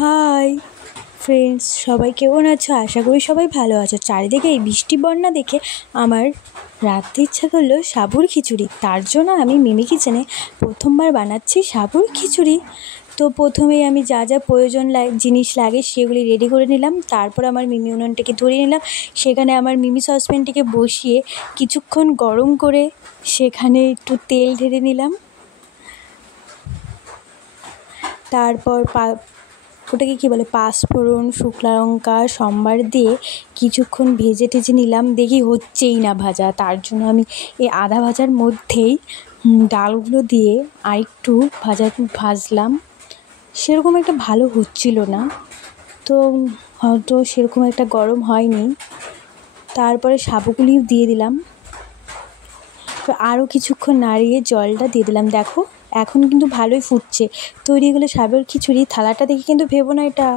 Hi friends, সবাই কেমন আছো? আশা করি সবাই ভালো আছো। চারিদিকে এই বৃষ্টি বন্যা দেখে আমার রাঁধতে ইচ্ছা করলো সাবুর খিচুড়ি। তার জন্য আমি মিমি কিচেনে প্রথমবার বানাচ্ছি সাবুর খিচুড়ি। তো প্রথমেই আমি যা যা প্রয়োজন জিনিস লাগে সেগুলি রেডি করে নিলাম। তারপর আমার মিমি উনুনটাকে ধরিয়ে নিলাম। সেখানে আমার মিমি সসপ্যানটিকে বসিয়ে কিছুক্ষণ গরম করে সেখানে একটু তেল ঢেলে নিলাম। তারপর ওটাকে কী বলে, পাঁচফোড়ন, শুকনো লঙ্কা সম্বার দিয়ে কিছুক্ষণ ভেজে টেজে নিলাম। দেখি হচ্ছেই না ভাজা, তার জন্য আমি এই আধা ভাজার মধ্যেই ডালগুলো দিয়ে আরেকটু ভাজলাম। সেরকম একটা ভালো হচ্ছিল না, তো হয়তো সেরকম একটা গরম হয়নি। তারপরে সাবুগুলিও দিয়ে দিলাম। তো আরও কিছুক্ষণ নাড়িয়ে জলটা দিয়ে দিলাম। দেখো এখন কিন্তু ভালোই ফুটছে। তৈরি হয়ে গেলো সাবুর খিচুড়ি। থালাটা দেখে কিন্তু ভেবো না এটা